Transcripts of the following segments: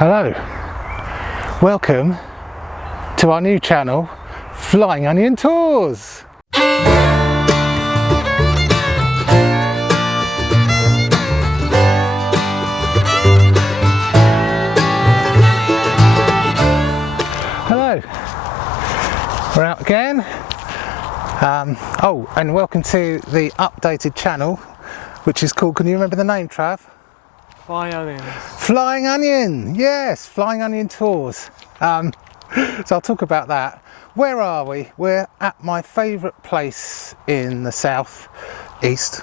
Hello, welcome to our new channel, Flying Onion Tours. Hello, we're out again. Oh, and welcome to the updated channel, which is called, can you remember the name, Trav? Flying Onions. Flying Onion, yes, Flying Onion Tours. So I'll talk about that. Where are we? We're at my favourite place in the south east,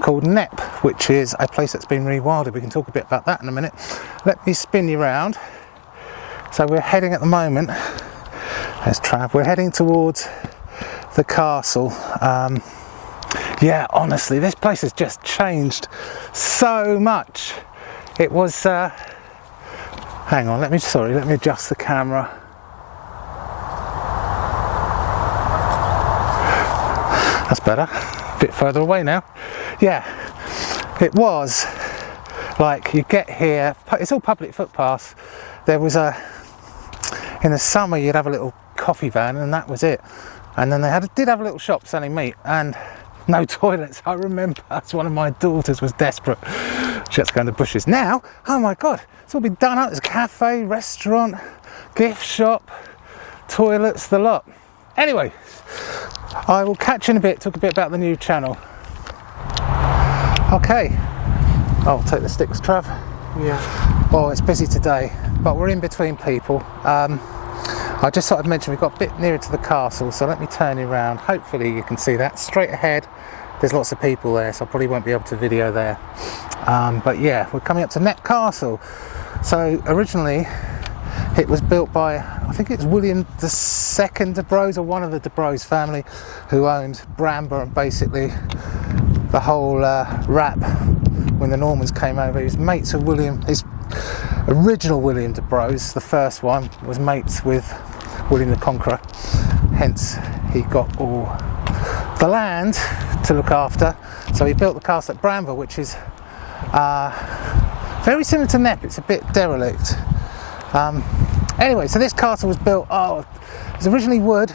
called Knepp, which is a place that's been rewilded. We can talk a bit about that in a minute. Let me spin you around. So we're heading at the moment, there's Trav, we're heading towards the castle. Yeah, honestly, this place has just changed so much. It was, hang on, let me adjust the camera. That's better, a bit further away now. Yeah, it was like you get here, it's all public footpaths. There was in the summer you'd have a little coffee van and that was it. And then they did have a little shop selling meat and no toilets. I remember that's one of my daughters was desperate. She had to go in the bushes. Now, oh my God, it's all been done up. There's a cafe, restaurant, gift shop, toilets, the lot. Anyway, I will catch you in a bit, talk a bit about the new channel. Okay, I'll take the sticks, Trav. Yeah. Oh, it's busy today, but we're in between people. I just thought I'd mention we've got a bit nearer to the castle, so let me turn you around. Hopefully you can see that. Straight ahead, there's lots of people there, so I probably won't be able to video there. But yeah, we're coming up to Knepp Castle. So originally, it was built by, I think it's William II de Bros, or one of the de Bros family, who owned Bramber and basically the whole rap when the Normans came over. He was mates with his original William de Bros, the first one, was mates with William the Conqueror, hence he got all the land to look after. So he built the castle at Bramber, which is very similar to Knepp. It's a bit derelict. Anyway, so this castle was built, it was originally wood,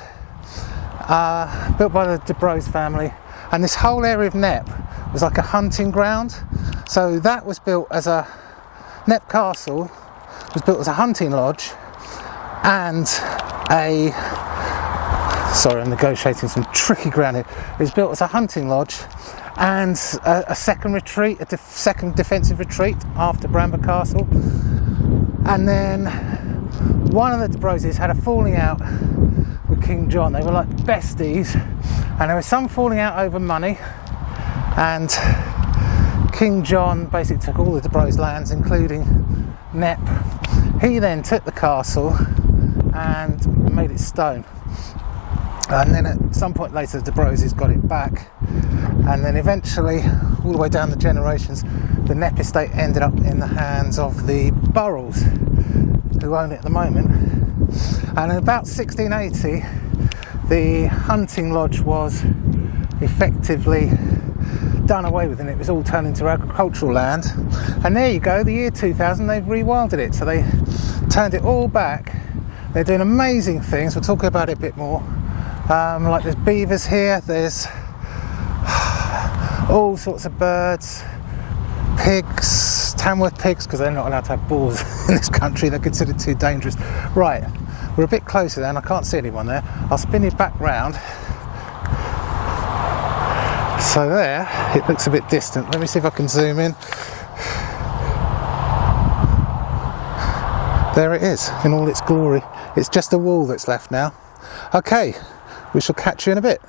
built by the de Bros family, and this whole area of Knepp was like a hunting ground. So that was built as Knepp Castle was built as a hunting lodge and sorry, I'm negotiating some tricky ground here. It was built as a hunting lodge and a second retreat, second defensive retreat after Bramber Castle. And then one of the de Broses had a falling out with King John. They were like besties, and there was some falling out over money, and King John basically took all the de Bros lands, including Knepp. He then took the castle and made it stone. And then at some point later, the de Broses got it back. And then eventually, all the way down the generations, the Knepp Estate ended up in the hands of the Burrells, who own it at the moment. And in about 1680, the hunting lodge was effectively done away with, and it was all turned into agricultural land. And there you go, the year 2000, they've rewilded it, so they turned it all back. They're doing amazing things. We'll talk about it a bit more. Like there's beavers here, there's all sorts of birds, pigs, Tamworth pigs, because they're not allowed to have bulls in this country. They're considered too dangerous. Right, we're a bit closer there and I can't see anyone there. I'll spin you back round. So there, it looks a bit distant. Let me see if I can zoom in. There it is, in all its glory. It's just a wall that's left now. Okay, we shall catch you in a bit.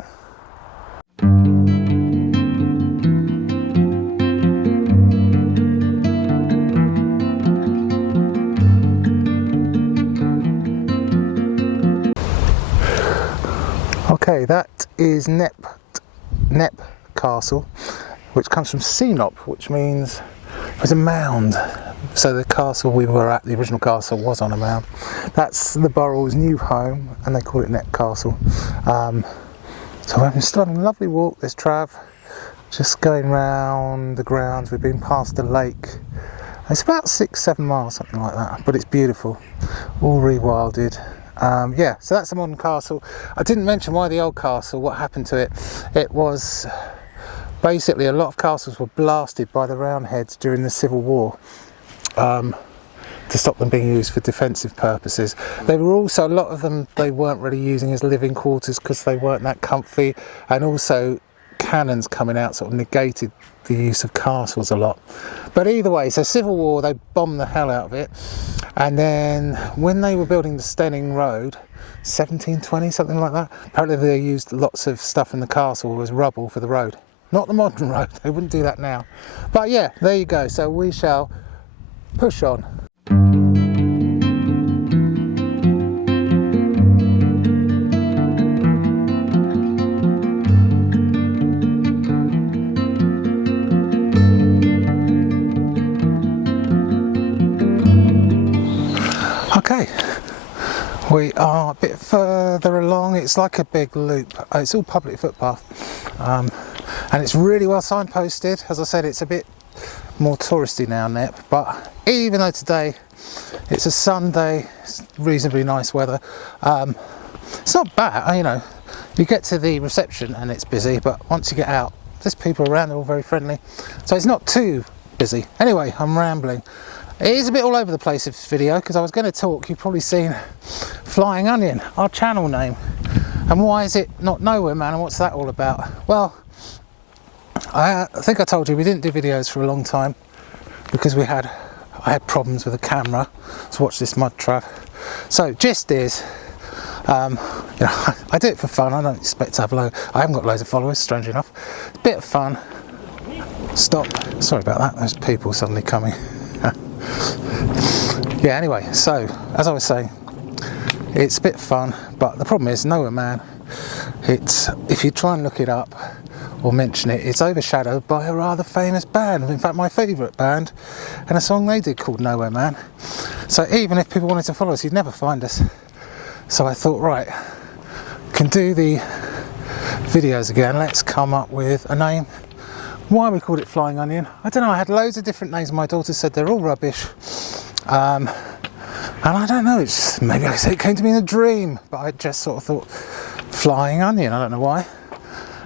Okay, that is Knepp Castle, which comes from Knepp, which means it was a mound. So the castle we were at, the original castle, was on a mound. That's the Burrells' new home, and they call it Knepp Castle. So we're starting a lovely walk. There's Trav, just going round the grounds. We've been past the lake, It's about 6-7 miles, something like that, but it's beautiful, all rewilded. Yeah, so that's the modern castle. I didn't mention why the old castle, what happened to it. It was basically a lot of castles were blasted by the Roundheads during the Civil War. To stop them being used for defensive purposes. They were also, a lot of them, they weren't really using as living quarters because they weren't that comfy, and also cannons coming out sort of negated the use of castles a lot. But either way, so Civil War, they bombed the hell out of it, and then when they were building the Stenning Road, 1720, something like that, apparently they used lots of stuff in the castle as rubble for the road. Not the modern road, they wouldn't do that now. But yeah, there you go, so we shall push on. Okay, we are a bit further along. It's like a big loop. It's all public footpath, and it's really well signposted. As I said, it's a bit more touristy now, Knepp, but even though today it's a Sunday, it's reasonably nice weather, it's not bad. You know, you get to the reception and it's busy, but once you get out, there's people around, they're all very friendly, so it's not too busy. Anyway, I'm rambling. It is a bit all over the place, this video, because I was going to talk, you've probably seen Flying Onion, our channel name, and why is it not Nowhere Man, and what's that all about? Well, I think I told you we didn't do videos for a long time because I had problems with the camera. Let's watch this mud trap. So gist is, you know, I do it for fun. I don't expect to have I haven't got loads of followers, strangely enough. Bit of fun. Stop. Sorry about that. There's people suddenly coming. Yeah. Anyway, so as I was saying, it's a bit fun, but the problem is Nowhere Man. It's, if you try and look it up or mention it, it's overshadowed by a rather famous band. In fact, my favourite band, and a song they did called Nowhere Man. So even if people wanted to follow us, you'd never find us. So I thought, right, can do the videos again. Let's come up with a name. Why we called it Flying Onion, I don't know. I had loads of different names. My daughter said they're all rubbish. And I don't know, it's maybe I say it came to me in a dream, but I just sort of thought Flying Onion, I don't know why.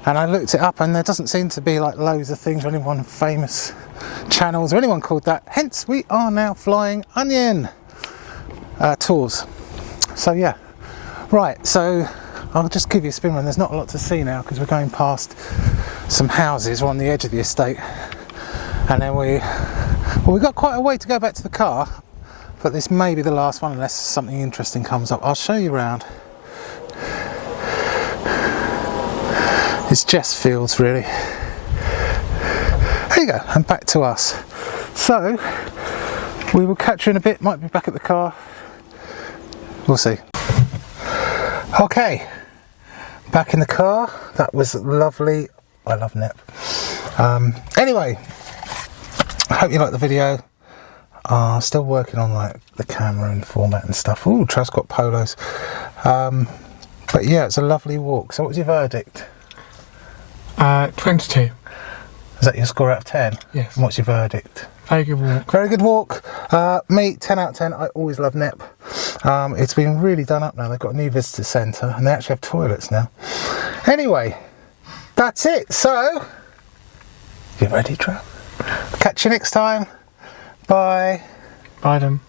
And I looked it up and there doesn't seem to be like loads of things or anyone famous channels or anyone called that. Hence we are now Flying Onion tours. So yeah, right, so I'll just give you a spin run. There's not a lot to see now because we're going past some houses. We're on the edge of the estate, and then we've got quite a way to go back to the car, but this may be the last one unless something interesting comes up. I'll show you around. It's just fields really. There you go, and back to us. So we will catch you in a bit, might be back at the car, we'll see. Okay, back in the car. That was lovely. I love Knepp. Anyway, I hope you liked the video. Still working on like the camera and format and stuff. Ooh, Trav's got polos. But yeah, it's a lovely walk. So what was your verdict? 22. Is that your score out of 10? Yes. And what's your verdict? Very good walk. Very good walk. Me, 10 out of 10. I always love Knepp. It's been really done up now. They've got a new visitor centre and they actually have toilets now. Anyway, that's it. So, you ready, Trav? Catch you next time. Bye. Bye then.